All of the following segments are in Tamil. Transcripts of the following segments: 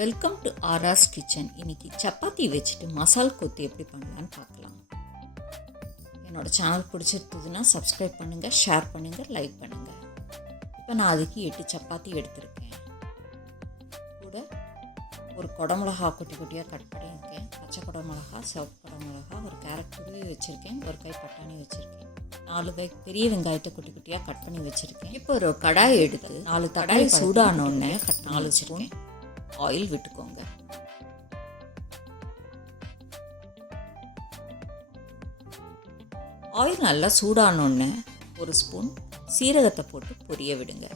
வெல்கம் டு ஆர்ஆர்ஸ் கிச்சன் இன்னைக்கு சப்பாத்தி வச்சுட்டு மசால் கொத்து எப்படி பண்ணலான்னு பார்க்கலாம். என்னோட சேனல் பிடிச்சிருந்ததுன்னா சப்ஸ்கிரைப் பண்ணுங்கள் ஷேர் பண்ணுங்கள் லைக் பண்ணுங்கள் இப்போ நான் அதுக்கு எட்டு சப்பாத்தி எடுத்திருக்கேன். கூட ஒரு குடமிளகா குட்டி குட்டியாக கட் பண்ணியிருக்கேன். பச்சை குடமிளகா சிவப்பு குடமிளகா ஒரு கேரட் துருவி வச்சுருக்கேன் ஒரு கை பட்டாணி வச்சுருக்கேன். நாலு பெரிய வெங்காயத்தை குட்டி குட்டியாக கட் பண்ணி வச்சுருக்கேன். இப்போ ஒரு கடாய் எடுத்து நாலு கடாய் சூடானோடனே கட் நாலு ஸ்பூன் ஆயில் விட்டுக்கோங்க. ஆயில் நல்லா சூடானோடனே ஒரு ஸ்பூன் சீரகத்தை போட்டு பொரிய விடுங்க.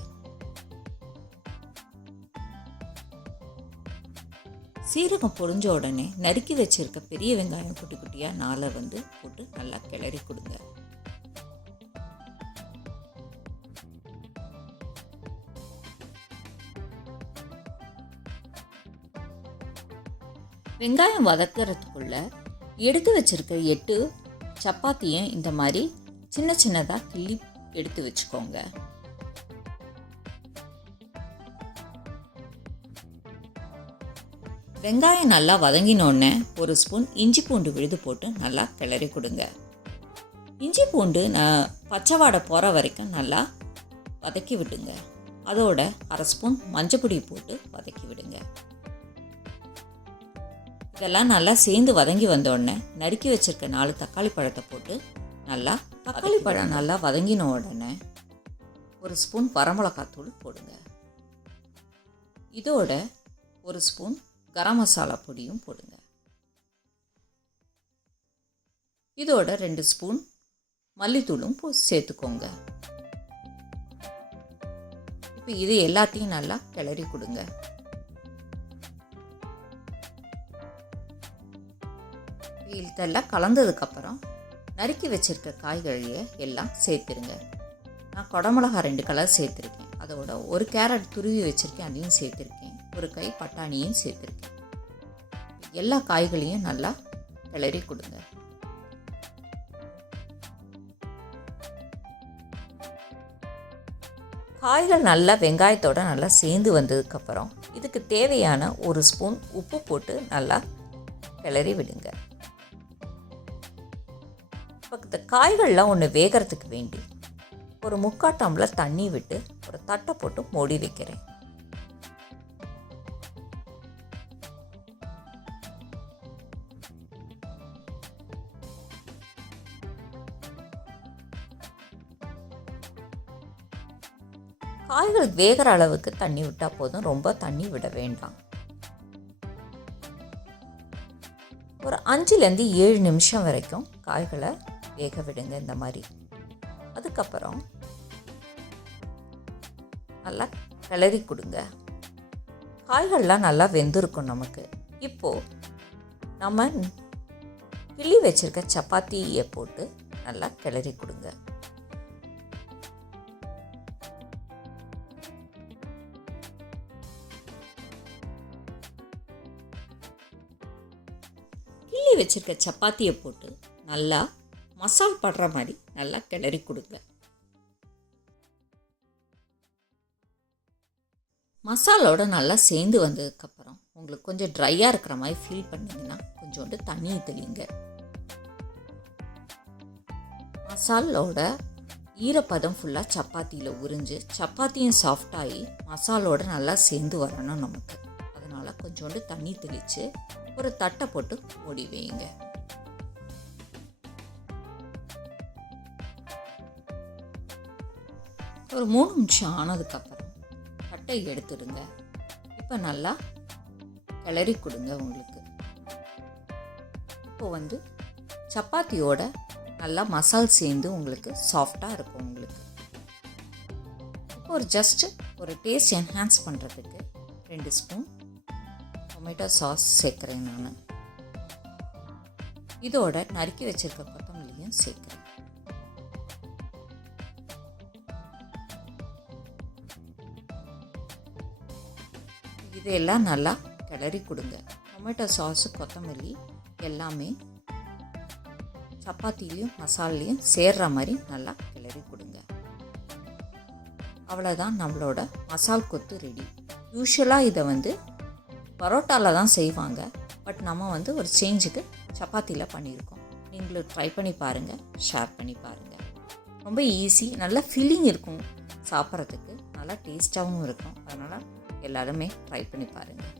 சீரகம் பொரிஞ்ச உடனே நறுக்கி வச்சிருக்க பெரிய வெங்காயம் குட்டி குட்டியாக நாளை வந்து போட்டு நல்லா கிளறி கொடுங்க. வெங்காயம் வதக்கிறதுக்குள்ள எடுத்து வச்சிருக்க எட்டு சப்பாத்தியும் இந்த மாதிரி சின்ன சின்னதாக கிள்ளி எடுத்து வச்சுக்கோங்க. வெங்காயம் நல்லா வதங்கினோடனே ஒரு ஸ்பூன் இஞ்சி பூண்டு விழுது போட்டு நல்லா கிளறி கொடுங்க. இஞ்சி பூண்டு நான் பச்சை வாடை போகிற வரைக்கும் நல்லா வதக்கி விடுங்க. அதோட அரை ஸ்பூன் மஞ்சப்பொடி போட்டு வதக்கி விடுங்க. இதெல்லாம் நல்லா சேர்ந்து வதங்கி வந்த உடனே நறுக்கி வச்சிருக்க நாலு தக்காளி பழத்தை போட்டு நல்லா தக்காளி பழம் நல்லா வதங்கின உடனே ஒரு ஸ்பூன் வரமிளகாத்தூள் போடுங்க. இதோட ஒரு ஸ்பூன் கரம் மசாலா பொடியும் போடுங்க. இதோட ரெண்டு ஸ்பூன் மல்லித்தூளும் போ சேர்த்துக்கோங்க. இப்போ இது எல்லாத்தையும் நல்லா கிளறி கொடுங்க. இதெல்லாம் கலந்ததுக்கப்புறம் நறுக்கி வச்சுருக்க காய்கறியை எல்லாம் சேர்த்துருங்க. நான் குடமிளகா ரெண்டு கலர் சேர்த்துருக்கேன். அதோட ஒரு கேரட் துருவி வச்சுருக்கேன். அதையும் சேர்த்துருக்கேன். ஒரு கை பட்டாணியும் சேர்த்துருக்கேன். எல்லா காய்களையும் நல்லா கிளறி கொடுங்க. காய்கள் நல்லா வெங்காயத்தோட நல்லா சேர்ந்து வந்ததுக்கப்புறம் இதுக்கு தேவையான ஒரு ஸ்பூன் உப்பு போட்டு நல்லா கிளறி விடுங்க. பக்கத்து காய்கள்லாம் ஒன்று வேகிறதுக்கு வேண்டி ஒரு முக்கால் டம்ளர் தண்ணி விட்டு ஒரு தட்டை போட்டு மூடி வைக்கிறேன். காய்கள் வேகிற அளவுக்கு தண்ணி விட்டால் போதும் ரொம்ப தண்ணி விட வேண்டாம். ஒரு அஞ்சுலேருந்து ஏழு நிமிஷம் வரைக்கும் காய்களை வேக விடுங்க இந்த மாதிரி. அதுக்கப்புறம் நல்லா கிளறி கொடுங்க. காய்கள்லாம் நல்லா வெந்திருக்கும் நமக்கு. இப்போது நம்ம கிள்ளி வச்சுருக்க சப்பாத்தியை போட்டு நல்லா கிளறி கொடுங்க. கிள்ளி வச்சுருக்க சப்பாத்தியை போட்டு நல்லா மசால் படுற மாதிரி நல்லா கிளறி கொடுங்க. மசாலோட நல்லா சேர்ந்து வந்ததுக்கப்புறம் உங்களுக்கு கொஞ்சம் ட்ரையாக இருக்கிற மாதிரி ஃபீல் பண்ணிங்கன்னா கொஞ்சோண்டு தண்ணியை தெளிங்க மசாலோட ஈரப்பதம் ஃபுல்லாக சப்பாத்தியில் உறிஞ்சு சப்பாத்தியும் சாஃப்டாகி மசாலோட நல்லா சேர்ந்து வரணும் நமக்கு. அதனால் கொஞ்சோண்டு தண்ணி தெளித்து ஒரு தட்டை போட்டு மூடி வைங்க. ஒரு மூணு நிமிஷம் ஆனதுக்கப்புறம் கட்டை எடுத்துடுங்க. இப்போ நல்லா கிளறி கொடுங்க உங்களுக்கு. இப்போ வந்து சப்பாத்தியோட நல்லா மசால் சேர்ந்து உங்களுக்கு சாஃப்டாக இருக்கும் உங்களுக்கு. இப்போ ஒரு ஜஸ்ட்டு ஒரு டேஸ்ட் என்ஹான்ஸ் பண்ணுறதுக்கு ரெண்டு ஸ்பூன் டொமேட்டோ சாஸ் சேர்க்குறேன் நான். இதோட நறுக்கி வச்சிருக்க கொத்தமல்லியும் சேர்க்குறேன். இதையெல்லாம் நல்லா கிளறி கொடுங்க. டொமேட்டோ சாஸு கொத்தமல்லி எல்லாமே சப்பாத்திலையும் மசாலையும் சேர்ற மாதிரி நல்லா கிளறி கொடுங்க. அவ்வளோதான் நம்மளோட மசால் கொத்து ரெடி யூஸ்வலாக இதை வந்து பரோட்டாவில் தான் செய்வாங்க. பட் நம்ம வந்து ஒரு சேஞ்சுக்கு சப்பாத்தியில் பண்ணியிருக்கோம் நீங்களும் ட்ரை பண்ணி பாருங்கள் ஷேர் பண்ணி பாருங்கள் ரொம்ப ஈஸி நல்ல ஃபீலிங் இருக்கும் சாப்பிட்றதுக்கு. நல்லா டேஸ்ட்டாகவும் இருக்கும். அதனால் எல்லாருமே ட்ரை பண்ணி பாருங்கள்